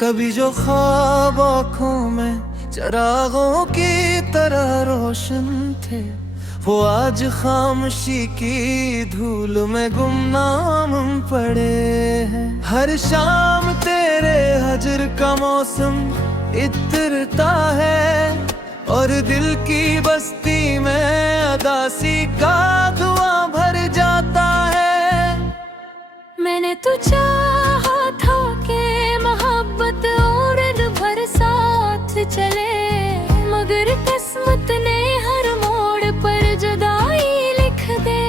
कभी जो ख्वाब आँखों में चरागों की तरह रोशन थे, वो आज खामोशी की धूल में गुमनाम पड़े हैं। हर शाम तेरे हजर का मौसम इतरता है और दिल की बस्ती में अदासी का धुआं भर जाता है। मैंने तो चाहा था कि मोहब्बत और भर साथ चले, मगर किस्मत ने हर मोड़ पर जुदाई लिख दे।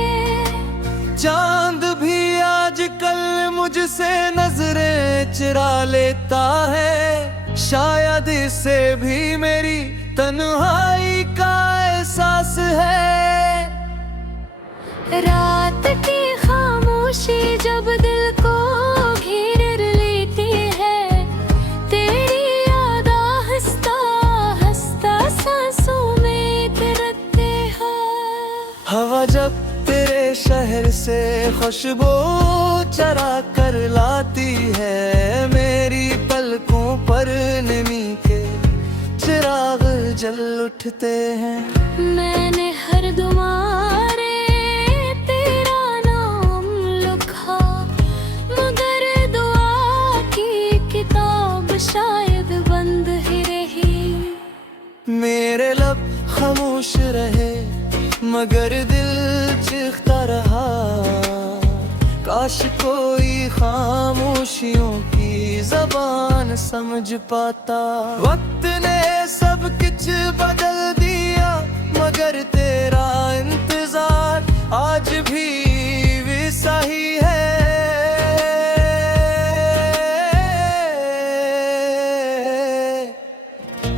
चांद भी आजकल मुझसे नजरें चुरा लेता है, शायद इससे भी मेरी तन्हाई का एहसास है। रात की खामोशी जब दिल को घेर लेती है, तेरी याद हंसता हंसता सांसों में तैरते हैं। हवा जब तेरे शहर से खुशबू चरा कर लाती है, मेरी पलकों पर नमी के चिराग जल उठते हैं। मैंने हर दुआरे तेरा नाम लिखा, मगर दुआ की किताब शायद बंद ही रही। मेरे लब खामोश रहे मगर दिल चीखता रहा, काश कोई खामोशियों की ज़बान समझ पाता। वक्त ने सब कुछ बदल दिया मगर तेरा इंतजार आज भी वैसा ही है।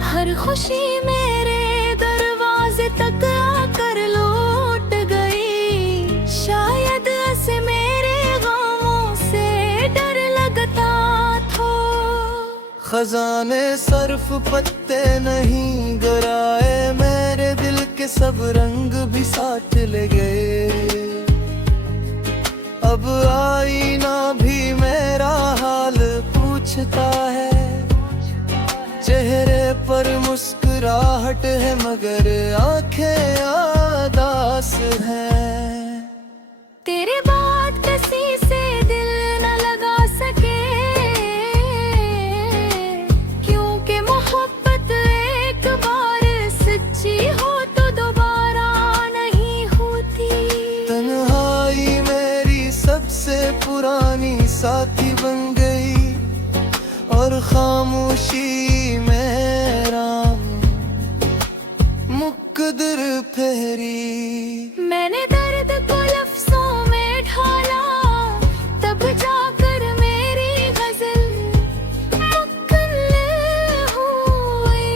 हर खुशी मेरे दरवाजे तक आकर लौट गई, शायद ऐसे मेरे गमों से डर लगता था। खजाने सर्फ पत्ते नहीं गिराए, मेरे दिल के सब रंग भी साथ ले गए। अब आईना भी मेरा हाल पूछता है, चेहरे पर मुस्कुराहट है मगर आंखें उदास हैं। तेरे बाद किसी से दिल न लगा सके, क्योंकि मोहब्बत एक बार सच्ची हो तो दोबारा नहीं होती। तन्हाई मेरी सबसे पुरानी साथी बन गई और खामोशी मेरा मुकद्दर फेरी। मैंने दर्द को लफ्जों में ढाला, तब जाकर मेरी गजल मुकम्मल हुई।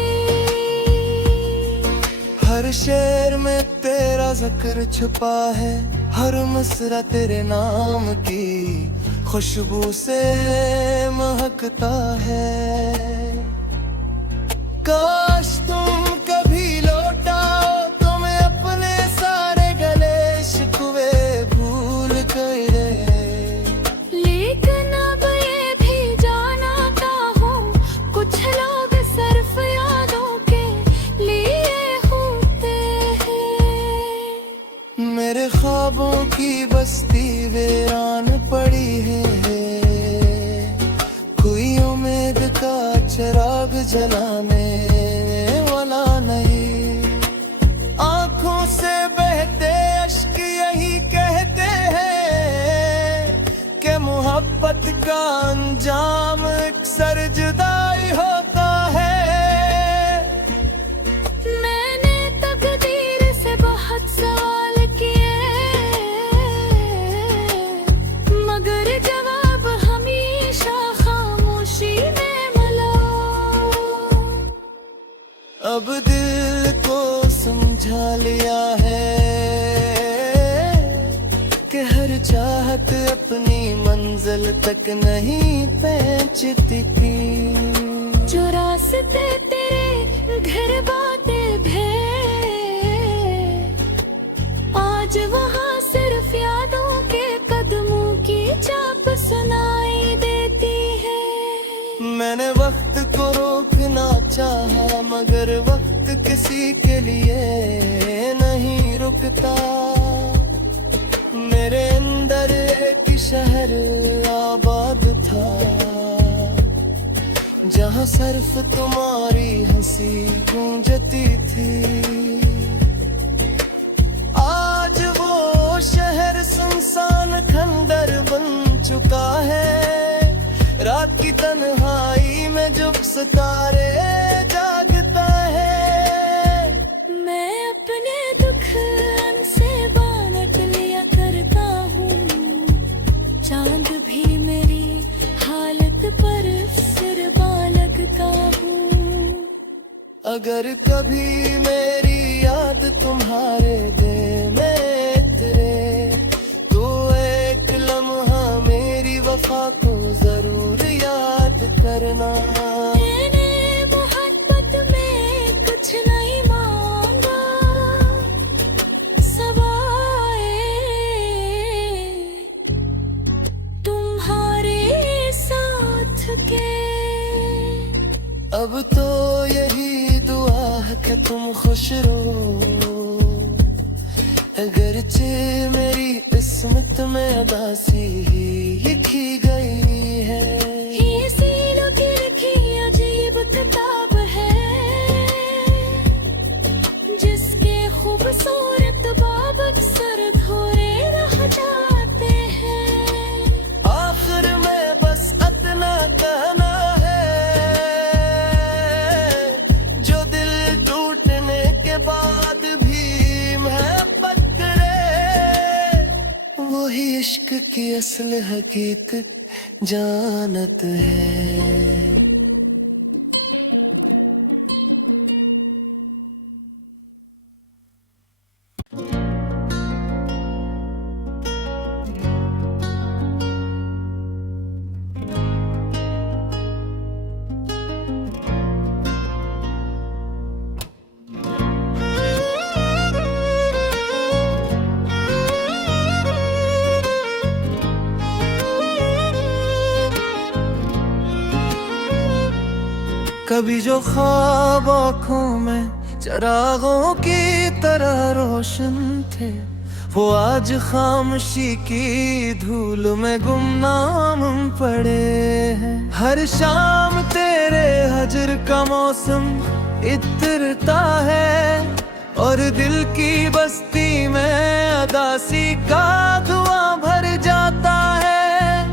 हर शेर में तेरा जिक्र छुपा है, हर मसरा तेरे नाम की खुशबू से महकता है। काश तुम कभी लौटाओ तो मैं अपने सारे गले शिकवे भूल गए। लेकिन अब ये भी जाना चाहूं, कुछ लोग सिर्फ यादों के लिए होते हैं। मेरे ख्वाबों की बस्ती वीरान पड़ी है, कोई उम्मीद का चिराग जलाने वाला नहीं। आंखों से बहते अश्क यही कहते हैं कि मोहब्बत का अंजाम अक्सर जुदाई होता है। मैंने तकदीर से बहुत सवाल किए, मगर जवाब हमेशा खामोशी में मिला। अब दिल को समझा लिया है कि हर चाहत अपनी मंजिल तक नहीं पहुंचती। जो रास्ते तेरे घर बाते भे, आज वहाँ सिर्फ यादों के कदमों की चाप सुनाई देती है। मैंने वक्त चाहा, मगर वक्त किसी के लिए नहीं रुकता। मेरे अंदर एक शहर आबाद था, जहाँ सिर्फ तुम्हारी हंसी गूंजती थी। आज वो शहर सुनसान खंडर बन चुका है। रात की तन्हाई में जब सितारे जागता है, मैं अपने दुख से बांट लिया करता हूँ। चांद भी मेरी हालत पर सिर लगता हूँ। अगर कभी मेरी याद तुम्हारे दिल में तेरे, तो एक लम्हा मेरी वफा को जरूर याद करना। मैंने मोहब्बत में कुछ नहीं मांगा, सवाए तुम्हारे साथ के। अब तो यही दुआ है कि तुम खुश रहो, अगरचे मेरी किस्मत में उदासी लिखी गई है। ये सीनों की लिखी अजीब किताब है, जिसके खूबसूरत बाब अक्सर धोरे रह जाते हैं। आखिर में बस इतना कहना है, जो दिल टूटने के बाद भी महबत करे, वही इश्क की असल हकीकत जानत है। कभी जो ख्वाब आँखों में चिरागों की तरह रोशन थे, वो आज खामोशी की धूल में गुमनाम पड़े हैं। हर शाम तेरे हजर का मौसम इतरता है, और दिल की बस्ती में अदासी का धुआं भर जाता है।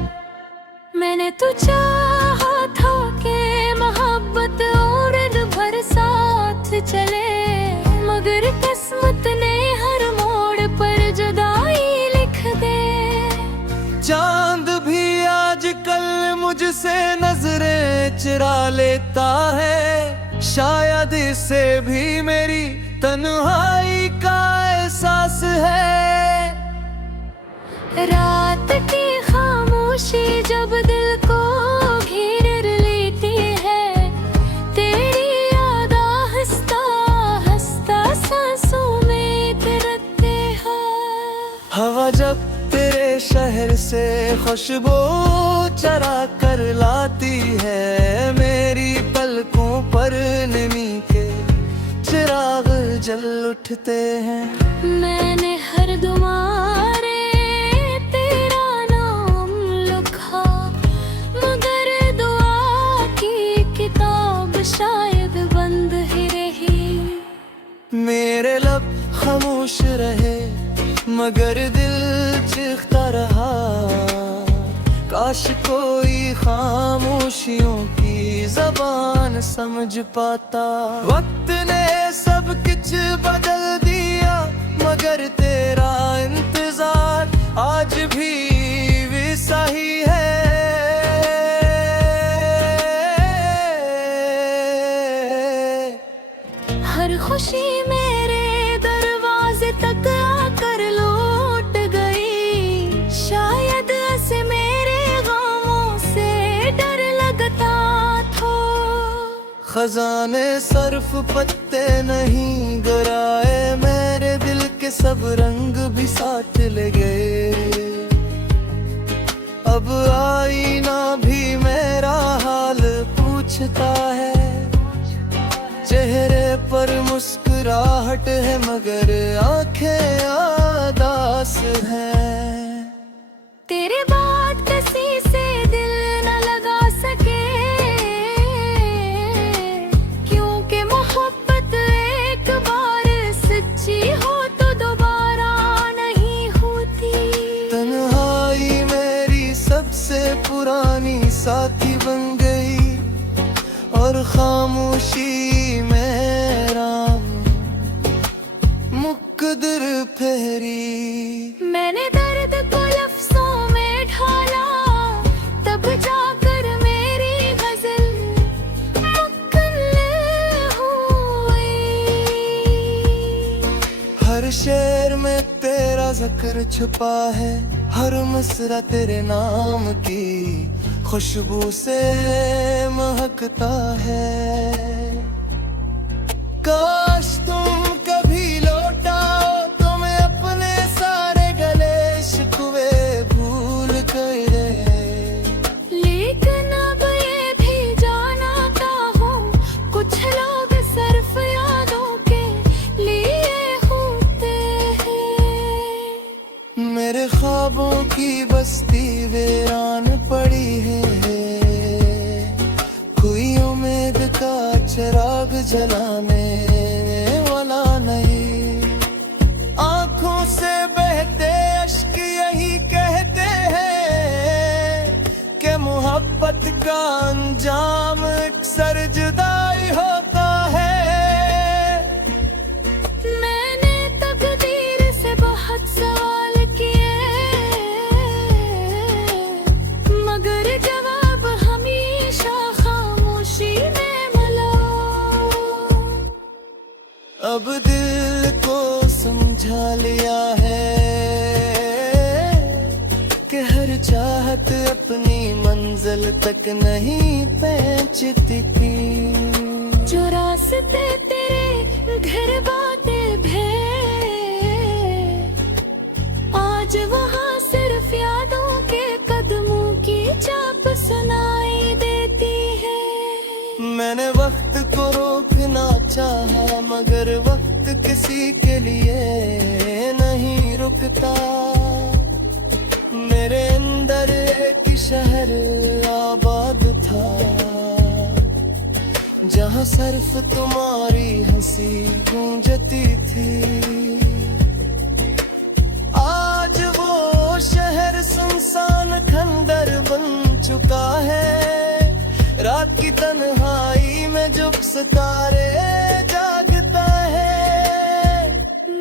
मैंने तो चाहा था कि मोहब्बत और भर साथ चले, मगर किस्मत ने हर मोड़ पर जुदाई लिख दे। चांद भी आजकल मुझसे नजरें चुरा लेता है, शायद इससे भी मेरी तन्हाई का एहसास है। रात की खामोशी जब दिल को घेर लेती है, तेरी याद हंसता हंसता सांसों में उतरते हैं। हवा जब तेरे शहर से खुशबू चरा कर लाती है, मेरी पलकों पर नमी के चिराग जल उठते हैं। मैंने हर दुआरे तेरा नाम लिखा, मगर दुआ की किताब शायद बंद ही रही। मेरे लब खामोश रहे, मगर दिल चीखता रहा। काश कोई खामोशियों की जबान समझ पाता। वक्त ने सब कुछ बदल दिया, मगर तेरा इंतजार आज भी वैसा ही है। हर खुशी मेरे दरवाजे तक आकर लौट गई, शायद ऐसे मेरे गमों से डर लगता था। खजाने सर्फ पत्ते नहीं गिराए, मेरे दिल के सब रंग भी साथ ले गए। अब आईना भी मेरा हाल पूछता है, पर मुस्कुराहट है मगर आंखें आदास हैं। तेरे बाद किसी से दिल न लगा सके, क्योंकि मोहब्बत एक बार सच्ची हो तो दोबारा नहीं होती। तन्हाई मेरी सबसे पुरानी साथी बन गई और खामोशी मेरा मुकद्दर फेरी। मैंने दर्द को लफ्जों में ढाला, तब जाकर मेरी गजल मुकम्मल हुई। हर शेर में तेरा जिक्र छुपा है, हर मिसरा तेरे नाम की खुशबू से महकता है। काश तुम कभी लौटाओ तो मैं अपने सारे गले शिकवे भूल गए। लेकिन अब ये भी जानता हूँ, कुछ लोग सिर्फ यादों के लिए होते हैं। मेरे ख्वाबों की बस्ती वीरान पड़ी है, कोई उम्मीद का चिराग जलाने वाला नहीं। आंखों से बहते अश्क यही कहते हैं कि मोहब्बत का अंजाम अक्सर जुदाई होता है। मैंने तकदीर से बहुत सवाल किए, मगर जवाब हमेशा खामोशी में मिला। अब दिल को समझा लिया है कि हर चाहत अपनी मंजिल तक नहीं पहुंचती। जो रास्ते तेरे घर बाते भे, आज वहाँ सिर्फ यादों के कदमों की चाप सुनाई देती है। मैंने वक्त को रोकना चाहा मगर वक्त किसी के लिए नहीं रुकता। मेरे अंदर एक शहर आबाद था, जहाँ सिर्फ तुम्हारी हंसी गूंजती थी। आज वो शहर सुनसान खंडर बन चुका है। रात की तन्हाई में जो सितारे जागता है।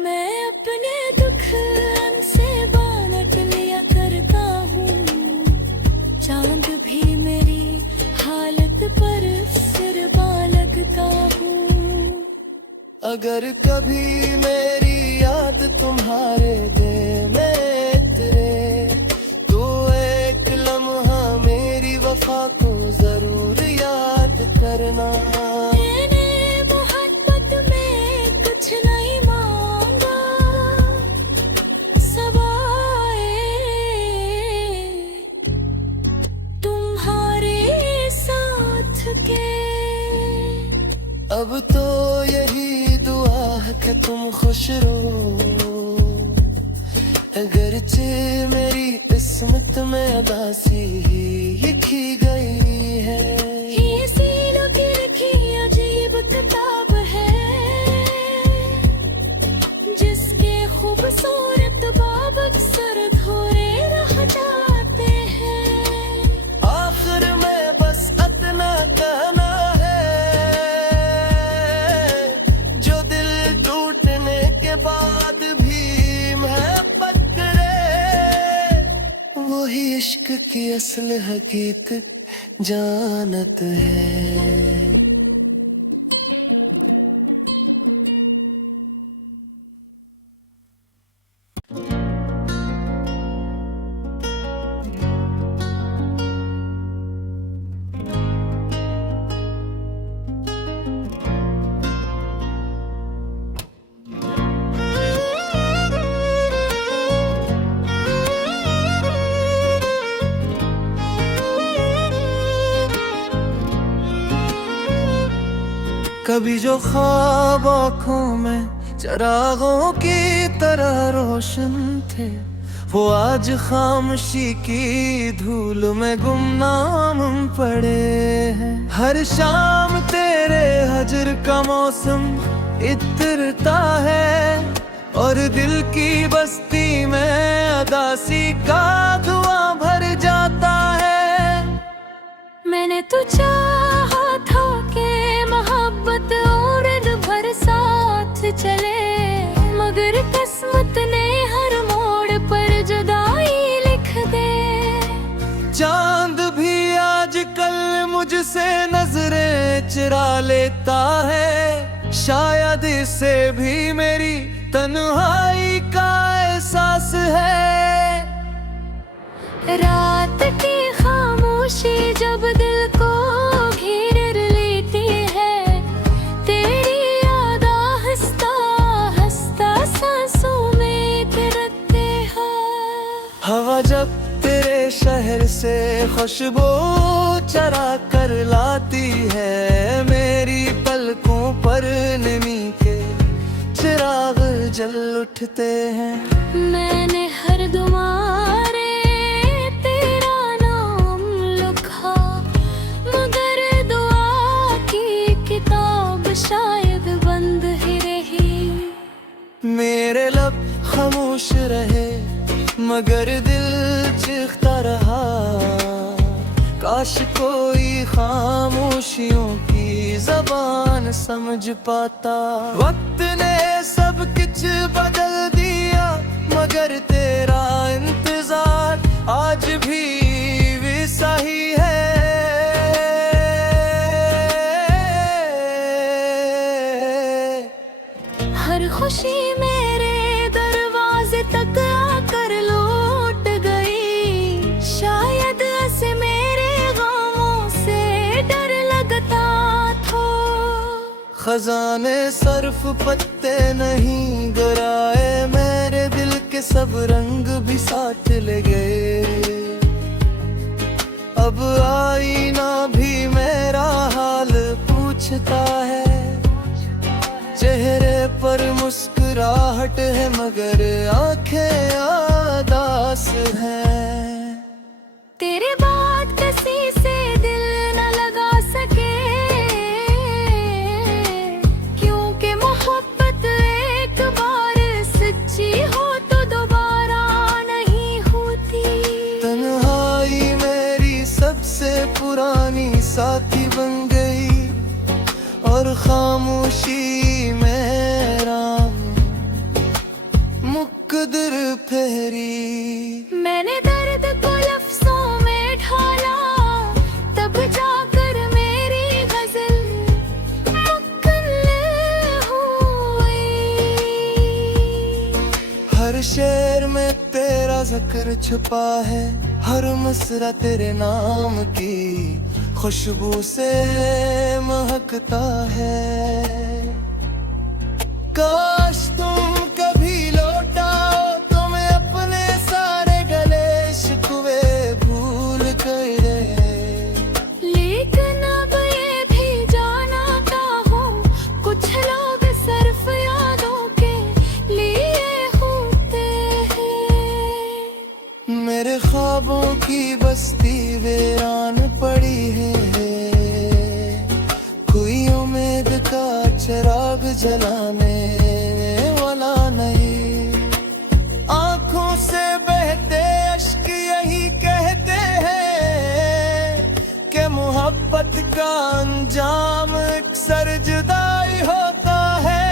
मैं अपने दुख उनसे बांट लिया करता हूँ, चांद भी मेरी हालत पर सिर लगता हूँ। अगर कभी मेरी याद तुम्हारे दिल में तेरे, तो एक लम्हा मेरी वफा को जरूर याद करना। मैंने मोहब्बत में कुछ नहीं मांगा, सवाए तुम्हारे साथ के। अब तो यही दुआ है कि तुम खुश रहो, अगरचे मेरी किस्मत में उदासी लिखी गई है। ये सीलों की लिखी अजीब किताब है, जिसके खूबसूरत बाब अक्सर धोरे रह जाते हैं। आखिर में बस इतना कहना है, जो दिल टूटने के बाद भी मोहब्बत करे, वही इश्क की असल हकीकत जानत है। कभी जो ख्वाब आँखों में चरागों की तरह रोशन थे, वो आज खामोशी की धूल में गुमनाम पड़े हैं। हर शाम तेरे हजर का मौसम इतरता है और दिल की बस्ती में अदासी का धुआं भर जाता है। मैंने तो चाहा था कि मोहब्बत और भर साथ चले, मगर किस्मत ने हर मोड़ पर जुदाई लिख दे। चांद भी आजकल मुझसे नजरें चुरा लेता है, शायद इससे भी मेरी तन्हाई का एहसास है। रात की खामोशी जब दिल को घेर लेती है, तेरी याद हंसता हंसता सांसों में तिरकते हैं। हवा जब तेरे शहर से खुशबू चरा कर लाती है, मेरी पलकों पर नमी के चिराग जल उठते हैं। मैंने हर दुआरे तेरा नाम लिखा, मगर दुआ की किताब शायद बंद ही रही। मेरे लब खामोश रहे मगर दिल चीखता रहा, काश कोई खामोशियों की ज़बान समझ पाता। वक्त ने सब कुछ बदल दिया मगर तेरा इंतजार आज भी वैसा ही है। हर खुशी मेरे दरवाजे तक आकर लौट गई, शायद ऐसे मेरे गमों से डर लगता था। खजाने सर्फ पत्ते नहीं गिराए, मेरे दिल के सब रंग भी साथ ले गए। अब आईना भी मेरा हाल पूछता है, चेहरे पर मुस्कुराहट है मगर आंखें उदास हैं। तेरे बाद किसी से दिल न लगा सके, क्योंकि मोहब्बत एक बार सच्ची हो तो दोबारा नहीं होती। तन्हाई मेरी सबसे पुरानी साथी बन गई और खामोशी मेरा मुकद्दर फेरी। मैंने दर्द को लफ्जों में ढाला, तब जाकर मेरी गजल मुकम्मल हुई। हर शेर में तेरा जिक्र छुपा है, हर मिसरा तेरे नाम की खुशबू से महकता है। काश तुम कभी लौटाओ तो मैं अपने सारे गले शिकवे भूल गए। लेकिन अब ये भी जानता हूँ, कुछ लोग सिर्फ यादों के लिए होते हैं। मेरे ख्वाबों की बस्ती वीरान पड़ी है, कोई उम्मीद का चिराग जलाने वाला नहीं। आंखों से बहते अश्क यही कहते हैं कि मोहब्बत का अंजाम अक्सर जुदाई होता है।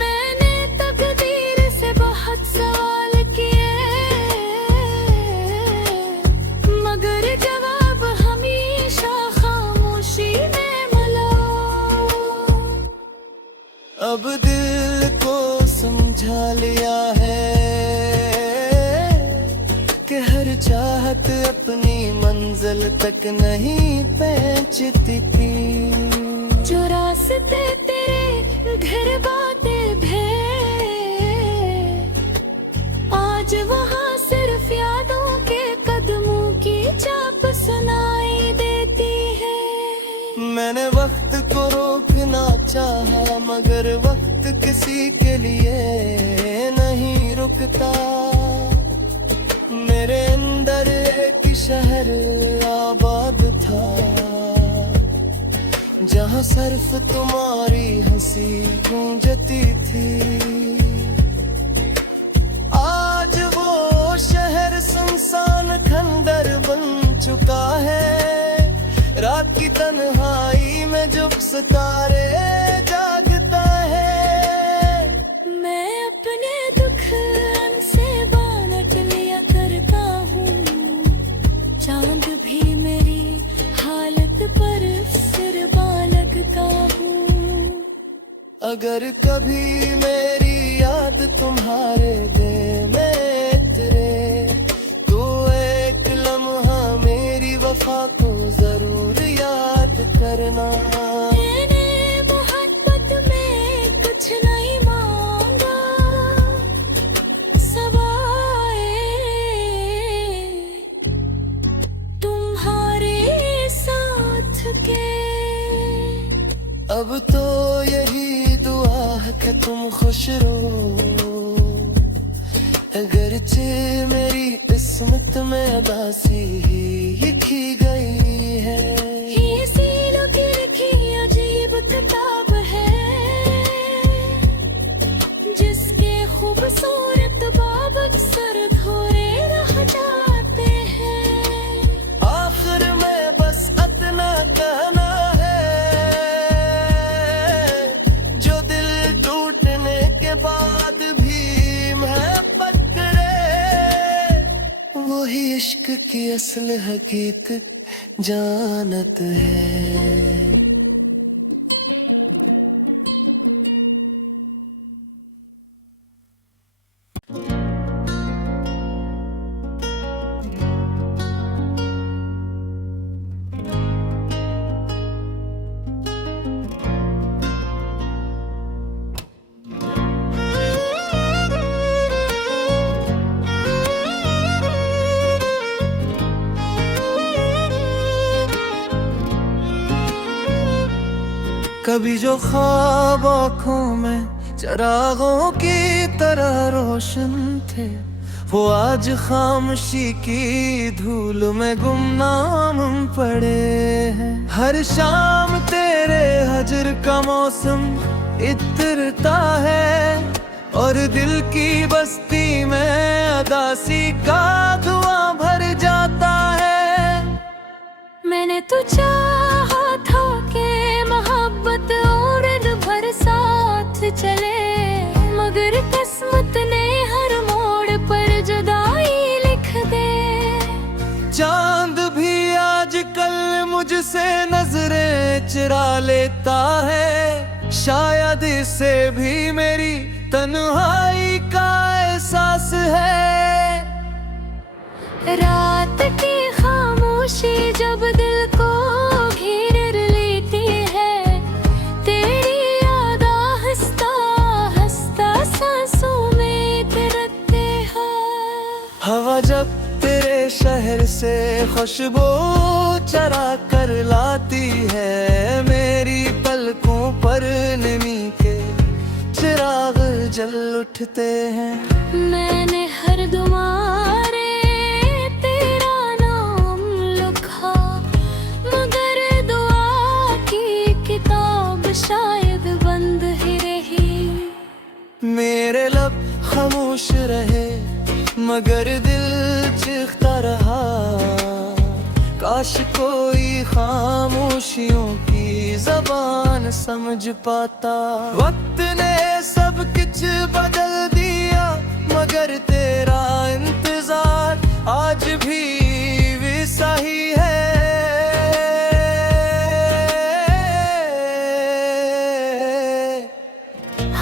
मैंने तकदीर से बहुत सवाल किए, मगर जवाब हमेशा खामोशी में मिला। अब दिल को समझा लिया है कि हर चाहत अपनी मंजिल तक नहीं पहुंचती थी। जो रास्ते तेरे घर बातें भे, आज वहाँ सिर्फ यादों के कदमों की चाप सुनाई देती है। मैंने वक्त किसी के लिए नहीं रुकता। मेरे अंदर एक शहर आबाद था, जहाँ सिर्फ तुम्हारी हंसी गूंजती थी। आज वो शहर सुनसान खंडर बन चुका है। रात की तन्हाई में जब सितारे जागता है, मैं अपने दुख से बांट लिया करता हूँ। चांद भी मेरी हालत पर सिर लगता हूँ। अगर कभी मेरी याद तुम्हारे दिल में तेरे, तो एक लम्हा मेरी वफा को जरूर याद करना। मैंने मोहब्बत में कुछ नहीं मांगा, सवाए तुम्हारे साथ के। अब तो यही दुआ है कि तुम खुश रहो, अगरचे मेरी किस्मत में उदासी ही लिखी गई है। ये सीलों की लिखी अजीब किताब है, जिसके खूबसूरत बाब अक्सर धोए रह जाते हैं। आखिर में बस इतना कहना इश्क की असल हकीकत जानत है। कभी जो ख्वाब आँखों में चरागों की तरह रोशन थे, वो आज खामोशी की धूल में गुमनाम पड़े हैं। हर शाम तेरे हजर का मौसम इतरता है, और दिल की बस्ती में अदासी का धुआं भर जाता है। मैंने तो चाहा था कि मोहब्बत और भर साथ चले, मगर किस्मत ने हर मोड़ पर जुदाई लिख दे। चांद भी आजकल मुझसे नजरें चुरा लेता है, शायद इससे भी मेरी तन्हाई का एहसास है। रात की खामोशी जब दिल को घेर लेती है, तेरी याद हंसता हंसता सांसों में तिरकते हैं। हवा जब तेरे शहर से खुशबू चरा कर लाती है, मेरी पलकों पर नमी के चिराग जल उठते हैं। मैंने हर दुआरे तेरा नाम लिखा, मगर दुआ की किताब शायद बंद ही रही। मेरे लब खामोश रहे, मगर दिल चीखता रहा। काश कोई खामोशियों की जबान समझ पाता। वक्त ने सब कुछ बदल दिया, मगर तेरा इंतजार आज भी वैसा ही है।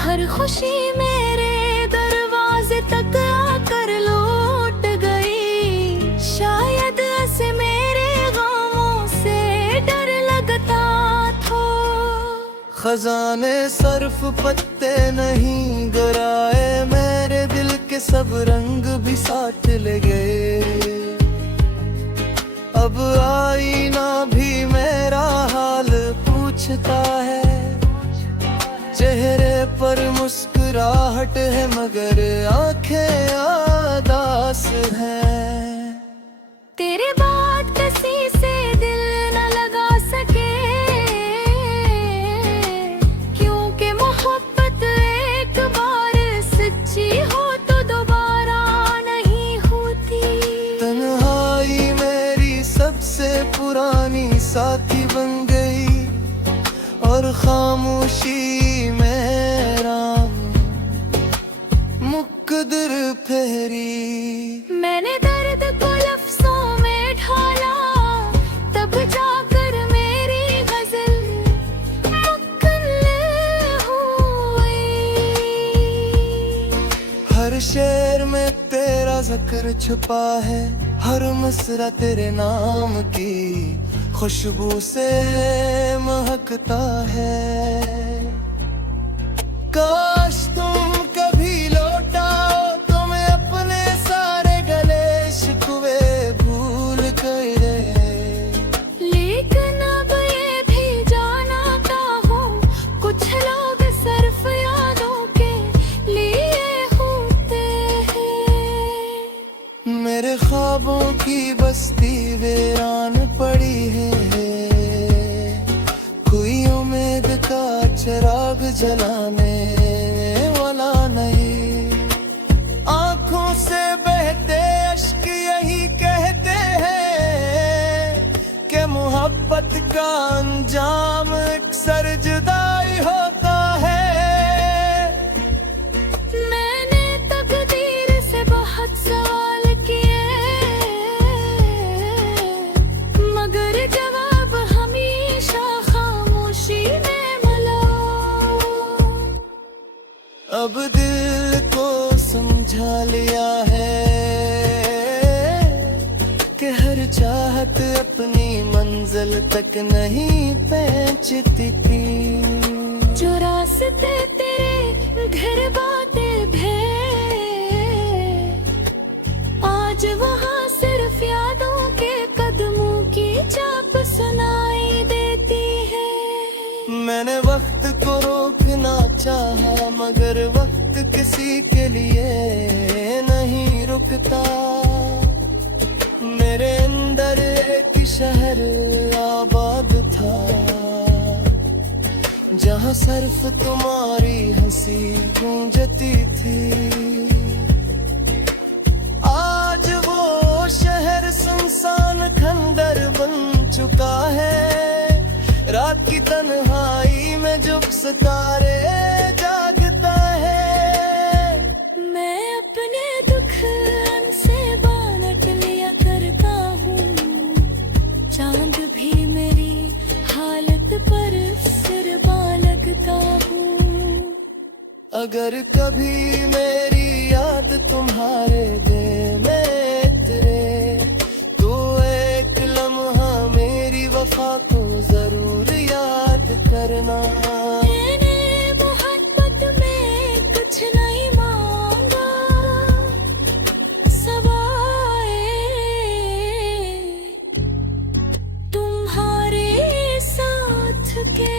हर खुशी मेरे दरवाजे तक आकर लौट गई, शायद ऐसे मेरे गमों से डर लगता था। खजाने सर्फ पत्ते नहीं गिराए, मेरे दिल के सब रंग भी साथ ले गए। अब आईना भी मेरा हाल पूछता है, चेहरे पर पर मुस्कुराहट है मगर आंखें आदास हैं। तेरे बाद किसी से दिल न लगा सके, क्योंकि मोहब्बत एक बार सच्ची हो तो दोबारा नहीं होती। तन्हाई मेरी सबसे पुरानी साथी बन गई और खामोशी मेरा मुकद्दर फेरी। मैंने दर्द को लफ्जों में ढाला, तब जाकर मेरी गजल मुकम्मल हुई। हर शेर में तेरा जिक्र छुपा है, हर मिसरा तेरे नाम की खुशबू से महकता है। काश तुम कभी लौटाओ तो मैं अपने सारे गले शिकवे भूल गए। लेकिन अब ये भी जानता हूँ, कुछ लोग सिर्फ यादों के लिए होते हैं। मेरे ख्वाबों की बस्ती वीरान पड़ी है, कोई उम्मीद का चिराग जलाने वाला नहीं। आंखों से बहते अश्क यही कहते हैं कि मोहब्बत का अंजाम अक्सर जुदाई होता है। मैंने तकदीर से बहुत सवाल किए, मगर जवाब हमेशा खामोशी में मिला। अब दिल को समझा लिया है कि हर चाहत अपनी मंजिल तक नहीं पहुंचती थी। जो रास्ते तेरे घर बातें भे, आज वहाँ सिर्फ यादों के कदमों की चाप सुनाई देती है। मैंने वक्त को रोकना चाहा मगर वक्त किसी के लिए नहीं रुकता। मेरे अंदर एक शहर आबाद था, जहाँ सिर्फ तुम्हारी हंसी गूंजती थी। आज वो शहर सुनसान खंडर बन चुका है। रात की तन्हाई में जब सितारे जागता है। मैं अपने दुख उनसे बांट लिया करता हूँ, चांद भी मेरी हालत पर सिर लगता हूँ। अगर कभी मेरी याद तुम्हारे दिल में उतरे तो एक लम्हा मेरी वफा को जरूर याद करना। मैंने मोहब्बत में कुछ नहीं मांगा, सवाए तुम्हारे साथ के।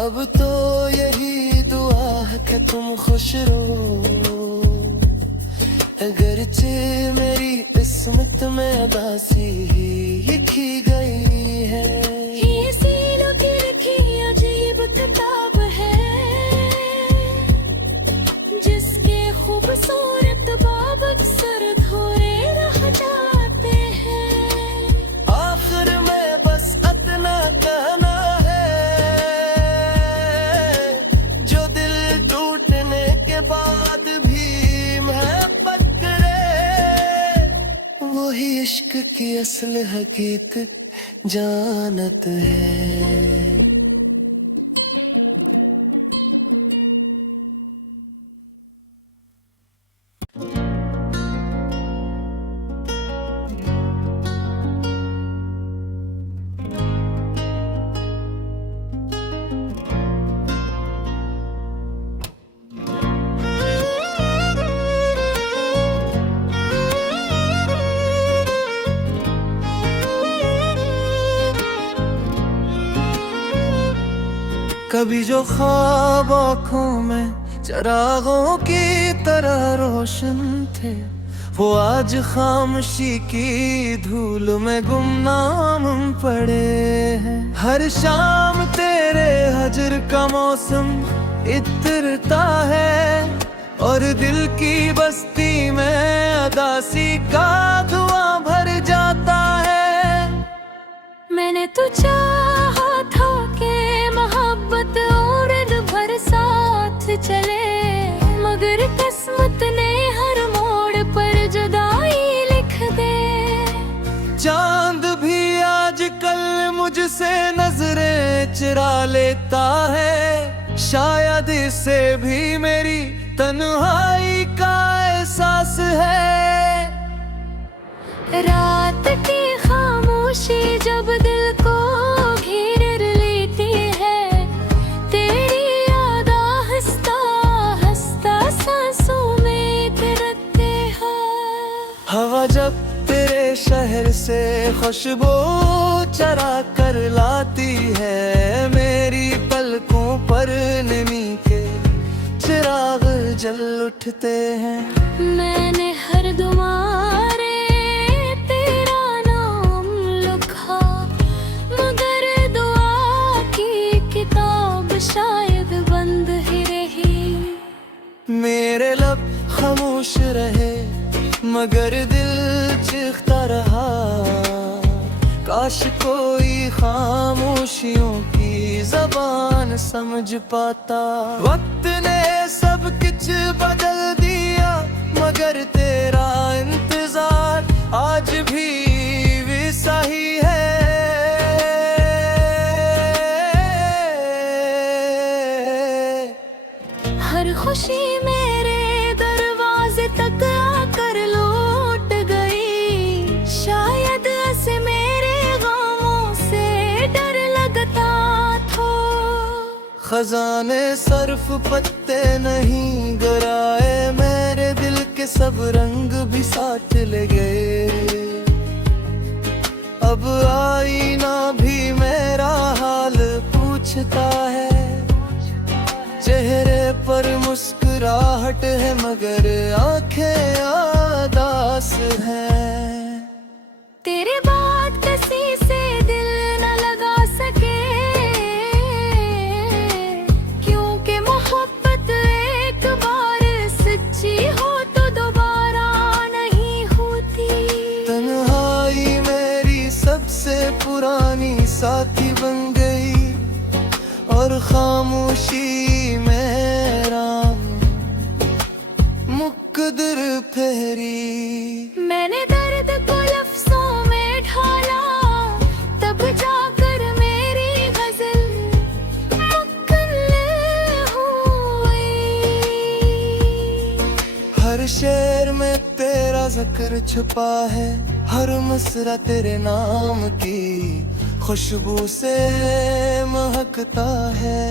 अब तो यही दुआ है कि तुम खुश रहो, अगरचे मेरी किस्मत में उदासी लिखी गई है। ये सीलों की लिखी अजीब किताब है, जिसके खूबसूरत बाब अक्सर धोए रह जाते हैं। आखिर में बस इतना कहना है, जो दिल टूटने के बाद भी मोहब्बत करे, वही इश्क की असल हकीकत जानत है। कभी जो ख्वाब आँखों में चरागों की तरह रोशन थे, वो आज खामोशी की धूल में गुमनाम पड़े हैं। हर शाम तेरे हजर का मौसम इतरता है और दिल की बस्ती में अदासी का धुआं भर जाता है। मैंने तो चाहा था कि मोहब्बत और भर साथ चले, मगर किस्मत ने हर मोड़ पर जुदाई लिख दे। चांद भी आजकल मुझसे नजरें चुरा लेता है, शायद इससे भी मेरी तन्हाई का एहसास है। रात की खामोशी जब दिल को घेर लेती है, तेरी याद हंसता हंसता सांसों में तिरकते हैं। हवा जब तेरे शहर से खुशबू चरा कर लाती है, मेरी पलकों पर नमी के चिराग जल उठते हैं। मैंने हर दुआरे तेरा नाम लिखा, मगर दुआ की किताब शायद बंद ही रही। मेरे लब खामोश रहे मगर दिल चीखता रहा, काश कोई खामोशियों की ज़बान समझ पाता। वक्त ने सब कुछ बदल दिया मगर तेरा इंतजार आज भी वैसा ही है। हर खुशी मेरे दरवाजे तक आकर लौट गई, शायद ऐसे मेरे गमों से डर लगता था। खजाने सर्फ पत्ते नहीं गिराए, मेरे दिल के सब रंग भी साथ ले गए। अब आईना भी मेरा हाल पूछता है, चेहरे पर मुस्कुराहट है मगर आंखें उदास हैं। तेरे बाद किसी से दिल न लगा सके, क्योंकि मोहब्बत एक बार सच्ची हो तो दोबारा नहीं होती। तन्हाई मेरी सबसे पुरानी साथी बन गई और खामोशी मेरा मुकद्दर फेरी। मैंने दर्द को लफ्जों में ढाला, तब जाकर मेरी गजल मुकम्मल हुई। हर शेर में तेरा जिक्र छुपा है, हर मिसरा तेरे नाम की खुशबू से महकता है।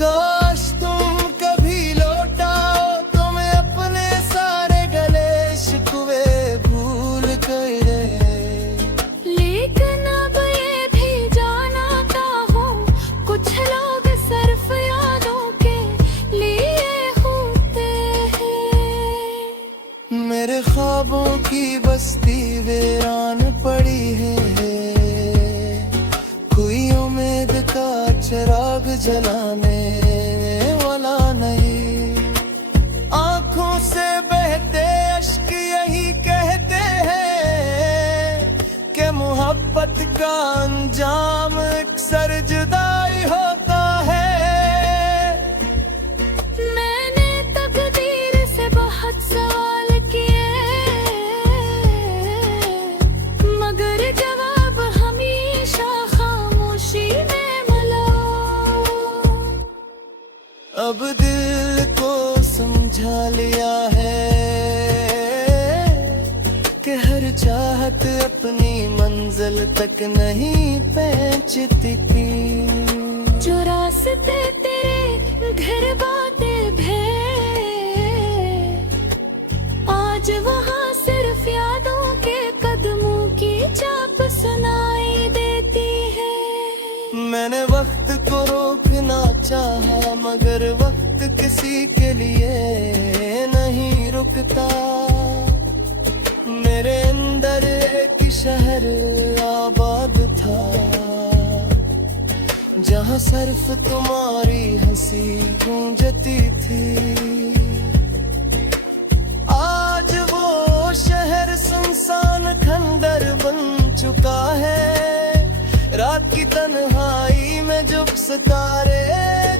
काश तुम कभी लौटाओ तो मैं अपने सारे गले शिकवे भूल गए। लेकिन अब ये भी जानता हूँ, कुछ लोग सिर्फ यादों के लिए होते हैं। मेरे ख्वाबों की बस्ती वीरान पड़ी है, कोई उम्मीद का चिराग जलाने वाला नहीं। आंखों से बहते अश्क यही कहते हैं कि मोहब्बत का अंजाम अक्सर जुदाई होता है। मैंने तकदीर से बहुत सवाल किए, मगर जवाब हमेशा खामोशी में मिला। अब दिल को समझा लिया है कि हर चाहत अपनी मंजिल तक नहीं पहुंचती थी। जो रास्ते तेरे घर बातें भे, आज वहाँ सिर्फ यादों के कदमों की चाप सुनाई देती है। मैंने वक्त मगर वक्त किसी के लिए नहीं रुकता। मेरे अंदर एक शहर आबाद था, जहाँ सिर्फ तुम्हारी हंसी गूंजती थी। आज वो शहर सुनसान खंडर बन चुका है। रात की तन्हाई में जब सितारे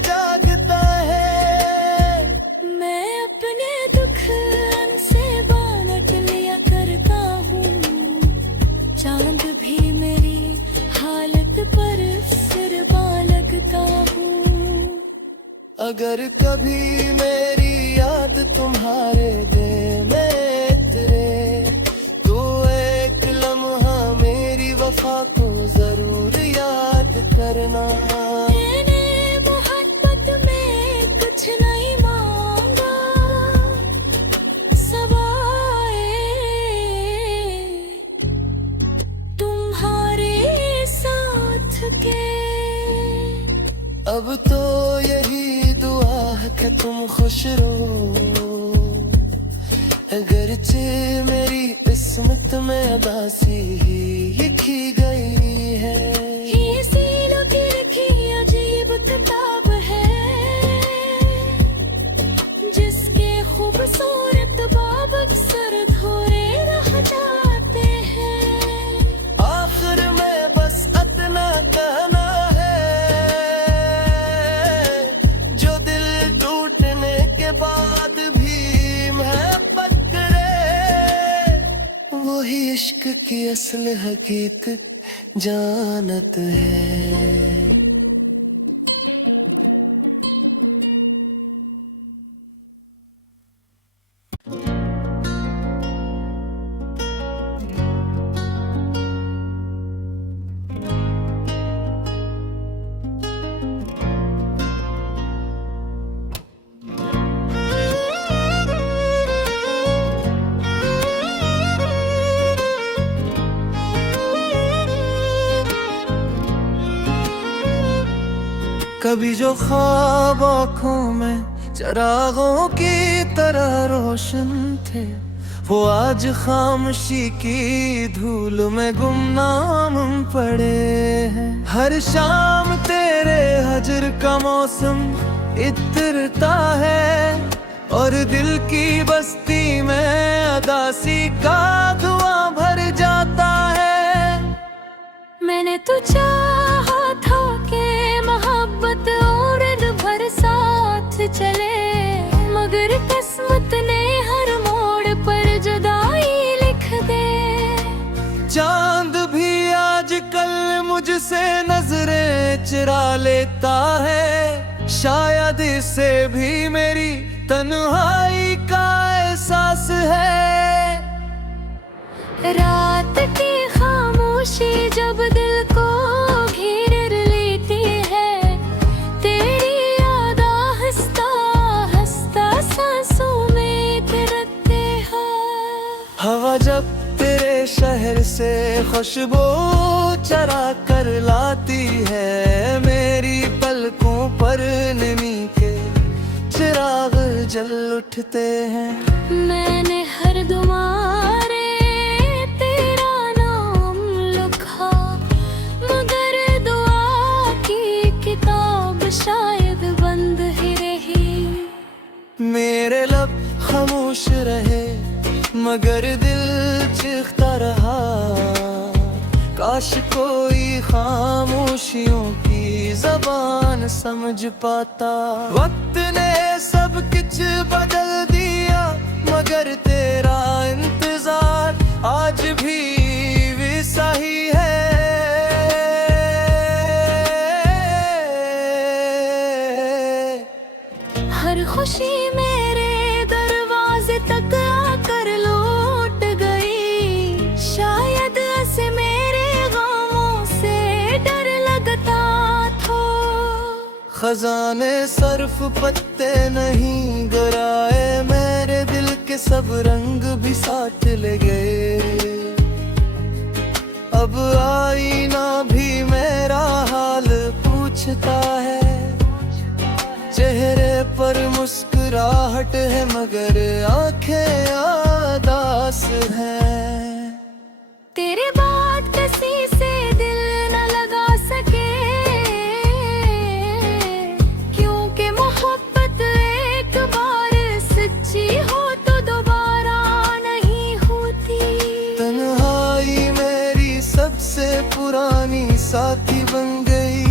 जागता है, मैं अपने दुख उनसे बांट लिया करता हूँ। चांद भी मेरी हालत पर सिर लगता हूँ। अगर कभी मेरी याद तुम्हारे दिल में तेरे, तो एक लम्हा मेरी वफा को जरूर याद करना। मैंने मोहब्बत में कुछ नहीं मांगा, सवाए तुम्हारे साथ के। अब तो यही दुआ है कि तुम खुश रहो, अगरचे मेरी किस्मत में उदासी ही लिखी गई है। ये सीलों की लिखी अजीब किताब है, जिसके खूबसूरत बाब अक्सर धोरे रह जाते हैं। आखिर में बस इतना कहना बाद भी मोहब्बत करे, वही इश्क की असल हकीकत जानत है। कभी जो ख्वाब आँखों में चरागों की तरह रोशन थे, वो आज खामोशी की धूल में गुमनाम पड़े हैं। हर शाम तेरे हजर का मौसम इतरता है, और दिल की बस्ती में अदासी का धुआं भर जाता है। मैंने तो चाहा था कि मोहब्बत और भर साथ चले, मगर किस्मत ने हर मोड़ पर जुदाई लिख दे। चांद भी आजकल मुझसे नजरें चुरा लेता है, शायद इससे भी मेरी तन्हाई का एहसास है। रात की खामोशी जब दिल को घेर लेती है, तेरी याद हंसता हंसता सांसों में तिरकते हैं। हवा जब तेरे शहर से खुशबू चरा कर लाती है, मेरी पलकों पर नमी के चिराग जल उठते हैं। मैंने हर दुआरे तेरा नाम लिखा, मगर दुआ की किताब शायद बंद ही रही। मेरे लब खामोश रहे, मगर दिल चीखता रहा। काश कोई खामोशियों की जबान समझ पाता। वक्त ने सब कुछ बदल दिया, मगर तेरा इंतजार आज भी वैसा ही है। हर खुशी मेरे दरवाजे तक आकर लौट गई, शायद ऐसे मेरे गमों से डर लगता था। खजाने सर्फ पत्ते नहीं गिराए, मेरे दिल के सब रंग भी साथ ले गए। अब आईना भी मेरा हाल पूछता है, चेहरे पर मुस्कुराहट है मगर आंखें आदास हैं। तेरे बाद किसी से दिल न लगा सके, क्योंकि मोहब्बत एक बार सच्ची हो तो दोबारा नहीं होती। तन्हाई मेरी सबसे पुरानी साथी बन गई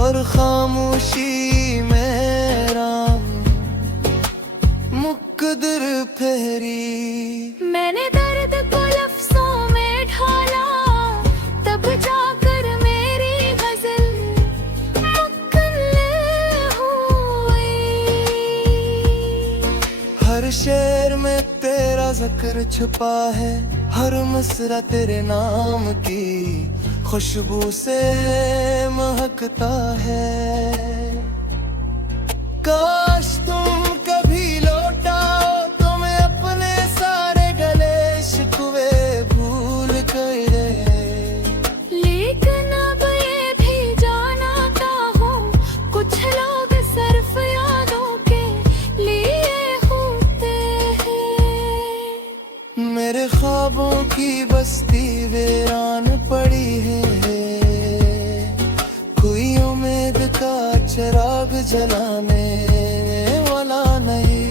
और खामोशी मेरा मुकद्दर फेरी। मैंने दर्द को लफ्जों में ढाला, तब जाकर मेरी गजल मुकम्मल हुई। हर शेर में तेरा जिक्र छुपा है, हर मिसरा तेरे नाम की खुशबू से महकता है। काश तुम कभी लौट आओ तो मैं अपने सारे गले शिकवे भूल गए। लेकिन अब ये भी जानता हूँ, कुछ लोग सिर्फ यादों के लिए होते हैं। मेरे ख्वाबों की बस्ती वीरान पड़ी है, कोई उम्मीद का चिराग जलाने वाला नहीं।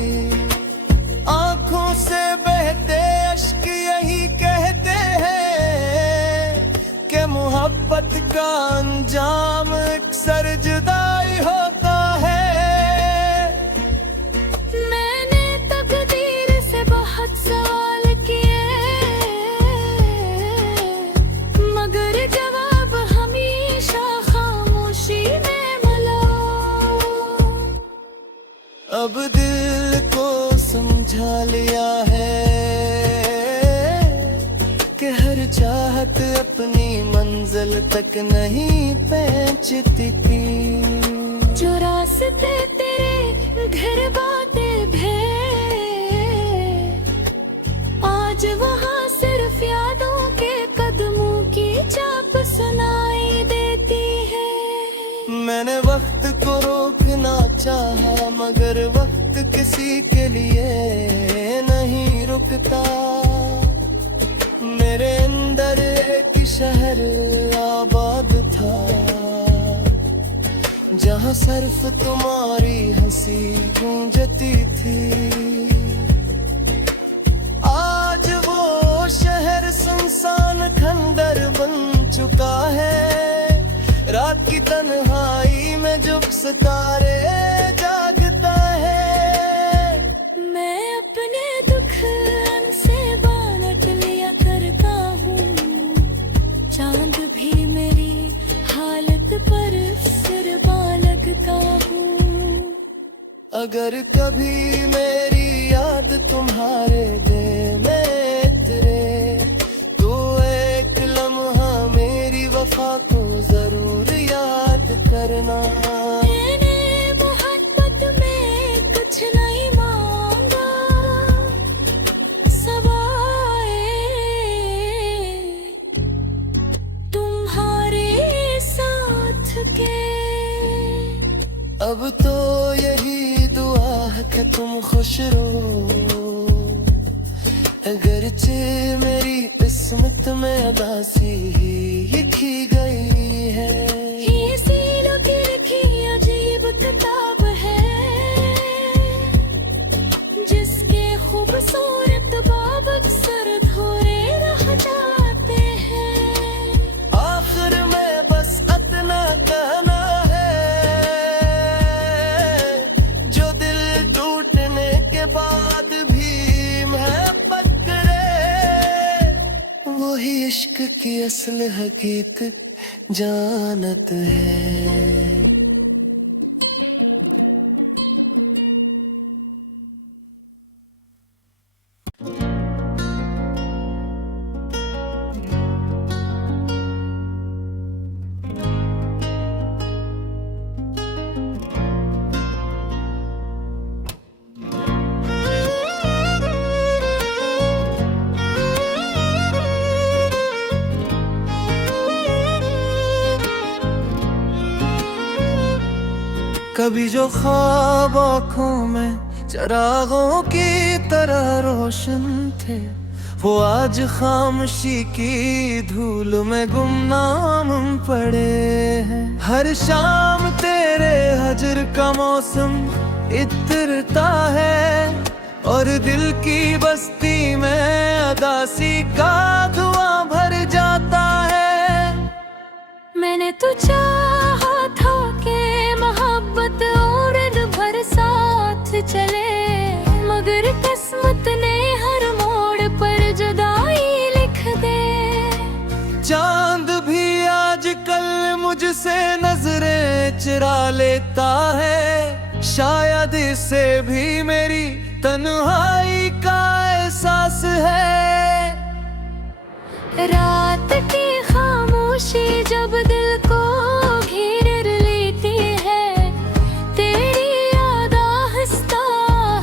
आंखों से बहते अश्क यही कहते हैं कि मोहब्बत का अंजाम अक्सर जुदाई होता है। मैंने तकदीर से बहुत सवाल किए, मगर जवाब हमेशा खामोशी में मिला। अब दिल को समझा लिया है कि हर चाहत अपनी मंजिल तक नहीं पहुंचती थी। जो रास्ते तेरे घर बातें भे, आज वहाँ सिर्फ यादों के कदमों की चाप सुनाई देती है। मैंने वक्त को रोकना चाहा मगर वक्त किसी के लिए नहीं रुकता। मेरे अंदर एक शहर आबाद था, जहाँ सिर्फ तुम्हारी हंसी गूंजती थी। आज वो शहर सुनसान खंडर बन चुका है। रात की तन्हाई में जब सितारे जागता है। मैं अपने दुख उनसे बांट लिया करता हूँ, चांद भी मेरी हालत पर सिर लगता हूँ। अगर कभी मेरी याद तुम्हारे दिल में तेरे, तो एक लम्हा मेरी वफा को जरूर याद करना। मैंने मोहब्बत में कुछ नहीं मांगा, सवाए तुम्हारे साथ के। अब तो यही दुआ है कि तुम खुश रहो, अगरचे मेरी किस्मत में उदासी लिखी गई है। ये सीलों की लिखी अजीब किताब है, जिसके खूबसूरत बाब अक्सर धोरे रह जाते हैं। आखिर में बस इतना कहना है, जो दिल टूटने के बाद भी मोहब्बत करे, वही इश्क की असल हकीकत जानत है। कभी जो ख्वाब आँखों में चरागों की तरह रोशन थे, वो आज खामोशी की धूल में गुमनाम पड़े हैं। हर शाम तेरे हजर का मौसम इतरता है और दिल की बस्ती में अदासी का धुआं भर जाता है। मैंने तो चाहा था कि मोहब्बत और भर साथ चले, मगर किस्मत ने हर मोड़ पर जुदाई लिख दे। चांद भी आजकल मुझसे नजरें चुरा लेता है, शायद इससे भी मेरी तन्हाई का एहसास है। रात की खामोशी जब दिल को घेर लेती है, तेरी याद हंसता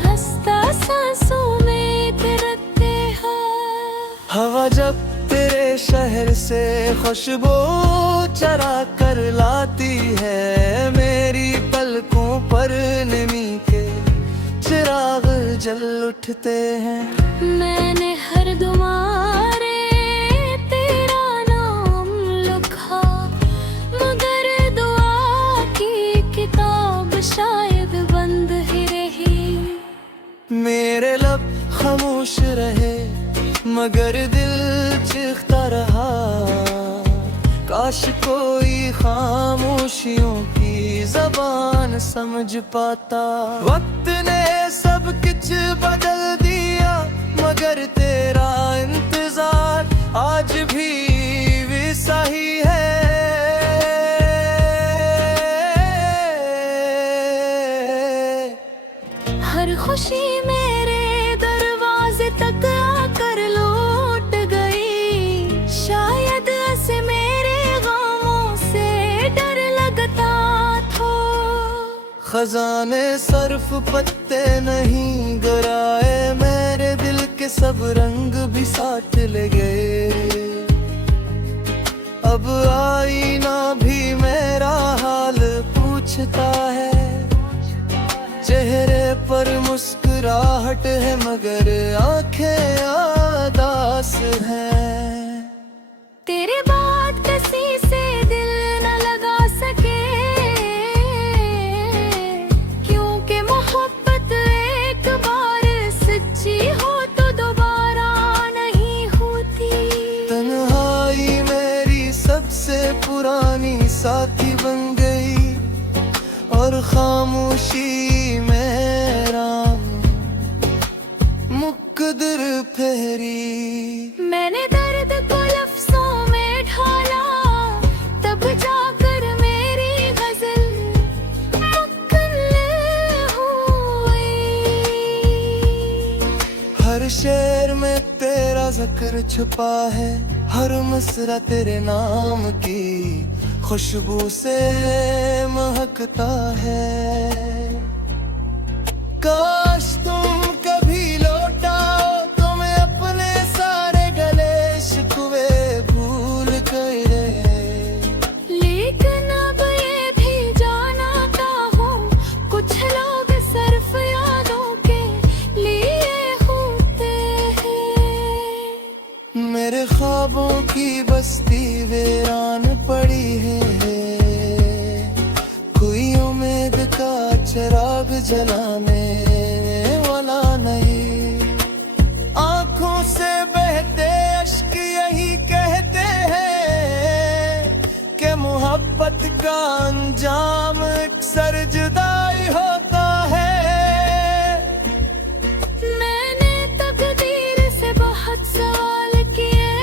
हंसता सांसों में उतरते हैं। हवा जब तेरे शहर से खुशबू चरा कर लाती है, मेरी पलकों पर नमी के चिराग जल उठते हैं। मैंने हर दुआरे तेरा नाम लिखा, मगर दुआ की किताब शायद बंद ही रही। मेरे लब खामोश रहे मगर दिल चीखता रहा, काश कोई खामोशियों की जबान समझ पाता। वक्त ने सब कुछ बदल दिया मगर तेरा इंतजार आज भी वैसा ही है। हर खुशी मेरे दरवाजे तक आकर लौट गई, शायद ऐसे मेरे गमों से डर लगता था। खजाने सर्फ पत्ते नहीं गराए, मेरे दिल के सब रंग भी साथ ले गए। अब आईना भी मेरा हाल पूछता है, चेहरे पर मुस्कुराहट है मगर आंखें उदास हैं। तेरे बाद किसी से दिल न लगा सके, क्योंकि मोहब्बत एक बार सच्ची हो तो दोबारा नहीं होती। तन्हाई मेरी सबसे पुरानी साथी बन गई और खामोशी मेरा मुकद्दर फेरी। मैंने दर्द को लफ्जों में ढाला, तब जाकर मेरी गजल मुकम्मल हुई। हर शेर में तेरा जिक्र छुपा है, हर मसरा तेरे नाम की खुशबू से महकता है। काश तुम कभी लौटाओ तो मैं अपने सारे गले शिकवे भूल गए। लेकिन अब ये भी जानता हूँ, कुछ लोग सिर्फ यादों के लिए होते हैं। मेरे ख्वाबों की बस्ती वीरान पड़ी है, कोई उम्मीद का चिराग जलाने वाला नहीं। आंखों से बहते अश्क यही कहते हैं कि मोहब्बत का अंजाम अक्सर जुदाई होता है। मैंने तकदीर से बहुत सवाल किए,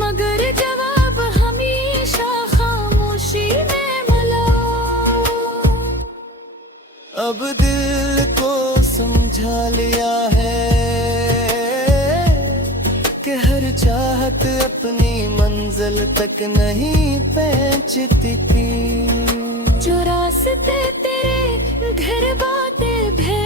मगर जवाब हमेशा खामोशी में मिला। अब दिल को समझा लिया है कि हर चाहत अपनी मंजिल तक नहीं पहुंचती थी। जो रास्ते तेरे घर बाते भे,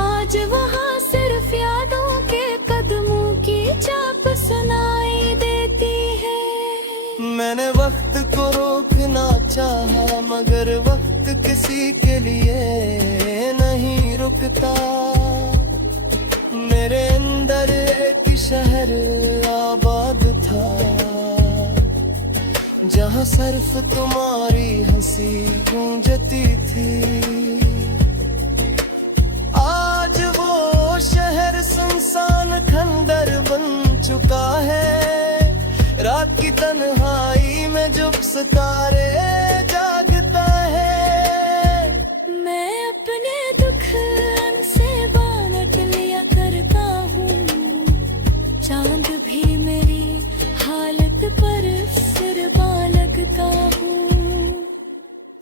आज वहाँ सिर्फ यादों के कदमों की चाप सुनाई देती है। मैंने वक्त रोकना चाहा, मगर वक्त किसी के लिए नहीं रुकता। मेरे अंदर एक शहर आबाद था, जहाँ सिर्फ तुम्हारी हंसी गूंजती थी। आज वो शहर सुनसान खंडर बन चुका है। रात की तन्हाई में जब सितारे जागता है, मैं अपने दुख उनसे बांट लिया करता हूँ। चांद भी मेरी हालत पर सिर लगता हूँ।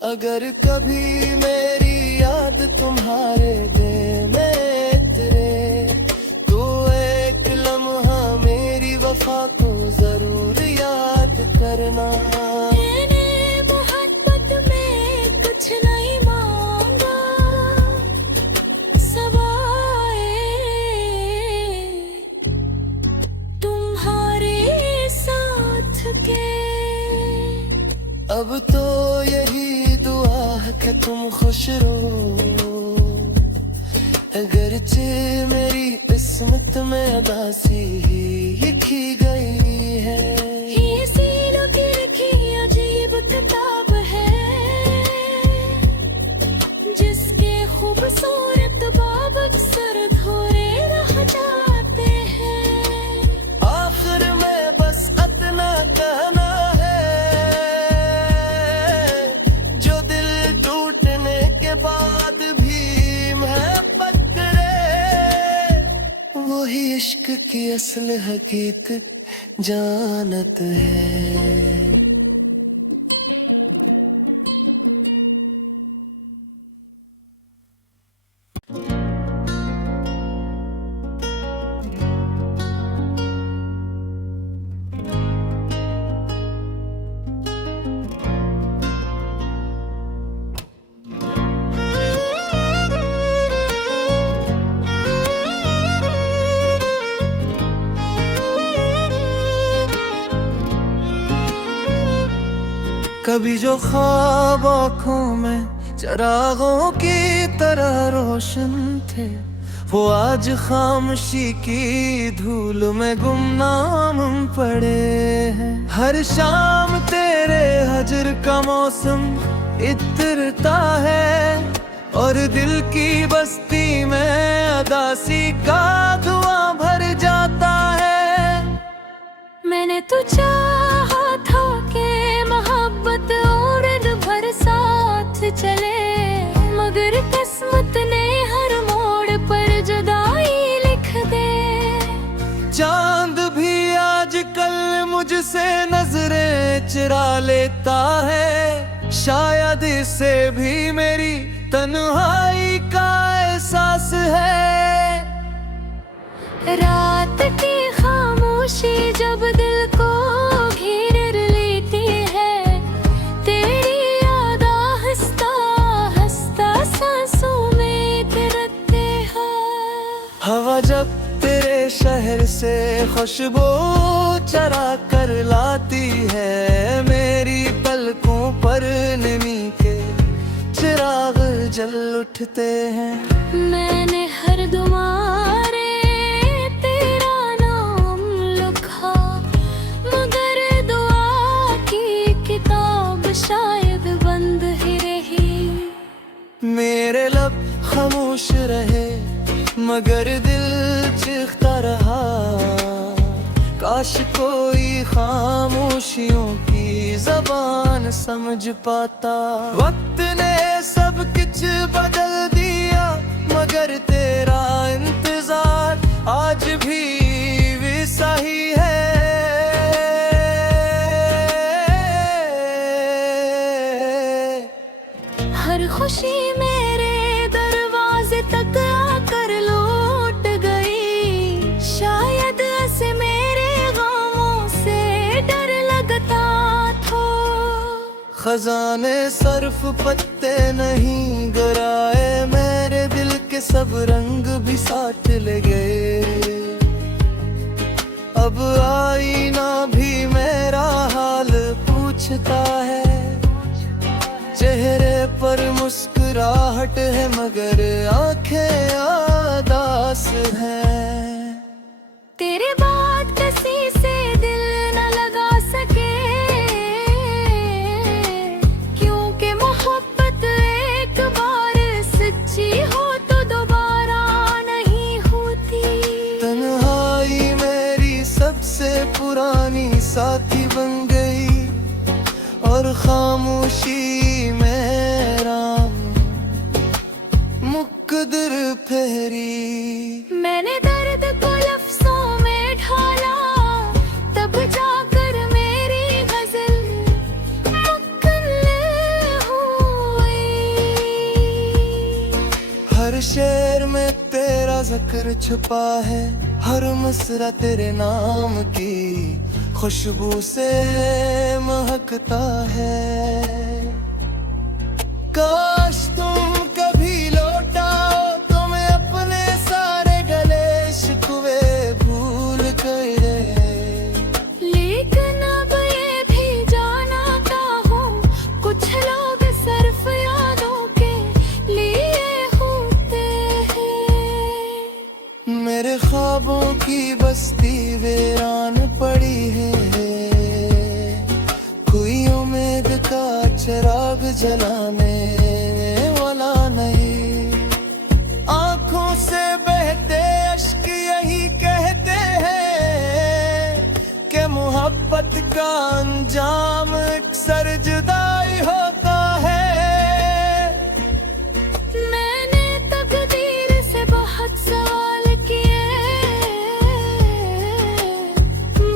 अगर कभी मेरी याद तुम्हारे दिल में तेरे, तो एक लम्हा मेरी वफा को जरूर याद करना। मैंने मोहब्बत में कुछ नहीं मांगा, सवाए तुम्हारे साथ के। अब तो यही दुआ है कि तुम खुश रहो, अगरचे मेरी किस्मत में उदासी लिखी गई है। ये सीनों की लिखी अजीब किताब है, जिसके खूबसूरत बाब अक्सर धोरे रह जाते हैं। आखिर में बस इतना कहना है, जो दिल टूटने के बाद भी महबत करे, वही इश्क की असल हकीकत जानत है। कभी जो ख्वाब आँखों में चरागों की तरह रोशन थे, वो आज खामोशी की धूल में गुमनाम पड़े हैं। हर शाम तेरे हजर का मौसम इतरता है, और दिल की बस्ती में उदासी का धुआं भर जाता है। मैंने तो चाहा था कि मोहब्बत और भर साथ चले, मगर किस्मत ने हर मोड़ पर जुदाई लिख दे। चांद भी आजकल मुझसे नजरें चुरा लेता है, शायद इससे भी मेरी तन्हाई का एहसास है। रात की खामोशी जब दिल को घेर लेती है, तेरी याद हंसता हंसता सांसों में तिरकते हैं। हवा जब तेरे शहर से खुशबू चरा कर लाती है, मेरी पलकों पर नमी के चिराग जल उठते हैं। मैंने हर दुआरे तेरा नाम लिखा, मगर दुआ की किताब शायद बंद ही रही। मेरे लब खामोश रहे, मगर दिल चीखता रहा। काश कोई खामोशियों की जबान समझ पाता। वक्त ने सब कुछ बदल दिया, मगर तेरा इंतजार आज भी वैसा ही है। हर खुशी मेरे दरवाजे तक आकर लौट गई, शायद ऐसे मेरे गमों से डर लगता था। खजाने सर्फ पत्ते नहीं गिराए, मेरे दिल के सब रंग भी साथ ले गए। अब आईना भी मेरा हाल पूछ पूछता है। चेहरे पर मुस्कुराहट है मगर आंखें उदास हैं। तेरे बाद किसी से दिल न लगा सके, क्योंकि मोहब्बत एक बार सच्ची हो तो दोबारा नहीं होती। तन्हाई मेरी सबसे पुरानी साथी बन गई और खामोशी मेरा मुकद्दर फेरी। मैंने दर्द को लफ्जों में ढाला, तब जाकर मेरी गजल मुकम्मल हुई। हर शेर में तेरा जिक्र छुपा है, हर मिसरा तेरे नाम की खुशबू से महकता है। काश तुम कभी लौटाओ तो मैं अपने सारे गले शिकवे भूल गए। लेकिन अब ये भी जानता हूँ, कुछ लोग सिर्फ यादों के लिए होते हैं। मेरे ख्वाबों की बस्ती वीरान पड़ी है, कोई उम्मीद का चिराग जलाने वाला नहीं। आंखों से बहते अश्क यही कहते हैं कि मोहब्बत का अंजाम अक्सर जुदाई होता है। मैंने तकदीर से बहुत सवाल किए,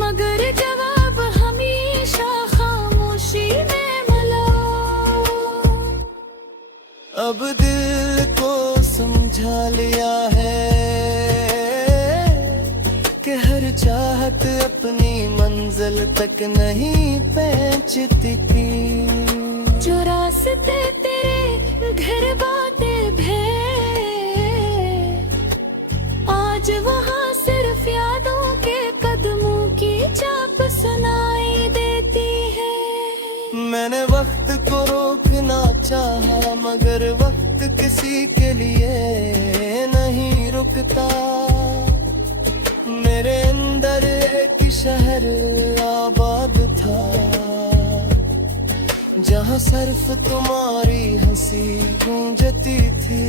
मगर जवाब हमेशा खामोशी में मिला। अब दिल को समझा लिया है कि हर चाहत अपनी मंजिल तक नहीं पहुंचती। जो रास्ते तेरे घर बाते भे, आज वहाँ सिर्फ यादों के कदमों की चाप सुनाई देती है। मैंने वक्त को रोकना चाहा मगर वक्त किसी के लिए नहीं रुकता। मेरे अंदर एक शहर आबाद था जहाँ सिर्फ तुम्हारी हंसी गूंजती थी।